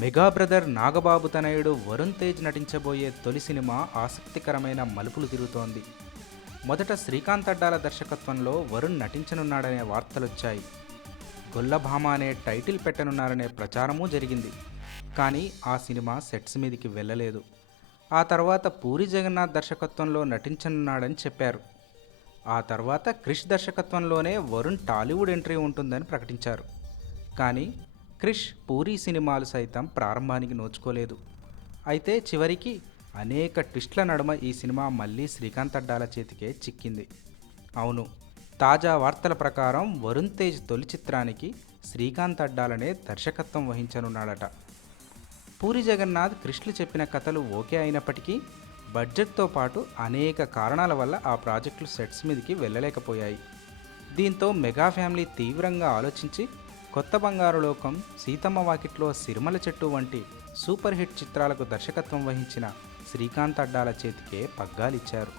Mega brother Nagababu తనయుడు వరుణ్ తేజ్ నటించబోయే తొలి cinema ఆసక్తికరమైన మలుపులు తిరుగుతోంది. మొదట శ్రీకాంత్ అడ్డాల దర్శకత్వంలో వరుణ్ నటించనున్నాడనే వార్తలొచ్చాయి. గొల్లభామ అనే టైటిల్ పెట్టనున్నారనే ప్రచారమూ జరిగింది. కానీ ఆ సినిమా సెట్స్ మీదికి వెళ్ళలేదు. ఆ తర్వాత పూరి జగన్నాథ్ దర్శకత్వంలో నటించనున్నాడని చెప్పారు. ఆ తర్వాత క్రిష్ దర్శకత్వంలోనే వరుణ్ టాలీవుడ్ ఎంట్రీ ఉంటుందని ప్రకటించారు. కానీ క్రిష్, పూరి సినిమాలు సైతం ప్రారంభానికి నోచుకోలేదు. అయితే చివరికి అనేక ట్విస్ట్ల నడుమ ఈ సినిమా మళ్ళీ శ్రీకాంత్ అడ్డాల చేతికే చిక్కింది. అవును, తాజా వార్తల ప్రకారం వరుణ్ తేజ్ తొలి చిత్రానికి శ్రీకాంత్ అడ్డాలనే దర్శకత్వం వహించనున్నాడట. పూరి జగన్నాథ్, క్రిష్లు చెప్పిన కథలు ఓకే అయినప్పటికీ బడ్జెట్తో పాటు అనేక కారణాల వల్ల ఆ ప్రాజెక్టులు సెట్స్ మీదకి వెళ్ళలేకపోయాయి. దీంతో మెగా ఫ్యామిలీ తీవ్రంగా ఆలోచించి కొత్త బంగారు లోకం, సీతమ్మ వాకిట్లో సిరిమల చెట్టు వంటి సూపర్ హిట్ చిత్రాలకు దర్శకత్వం వహించిన శ్రీకాంత్ అడ్డాల చేతికే పగ్గాలిచ్చారు.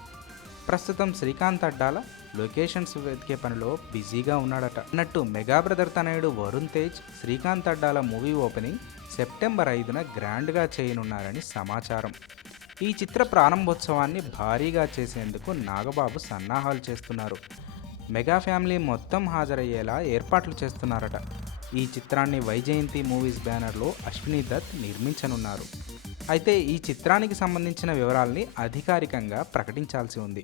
ప్రస్తుతం శ్రీకాంత్ అడ్డాల లొకేషన్స్ వెతికే పనిలో బిజీగా ఉన్నాడట. అన్నట్టు మెగా బ్రదర్ తనయుడు Varun Tej Srikanth Addala movie opening September 5న గ్రాండ్గా చేయనున్నారని సమాచారం. ఈ చిత్ర ప్రారంభోత్సవాన్ని భారీగా చేసేందుకు నాగబాబు సన్నాహాలు చేస్తున్నారు. మెగా ఫ్యామిలీ మొత్తం హాజరయ్యేలా ఏర్పాట్లు చేస్తున్నారట. ఈ చిత్రాన్ని వైజయంతి మూవీస్ బ్యానర్లో అశ్విని దత్ నిర్మించనున్నారు. అయితే ఈ చిత్రానికి సంబంధించిన వివరాల్ని అధికారికంగా ప్రకటించాల్సి ఉంది.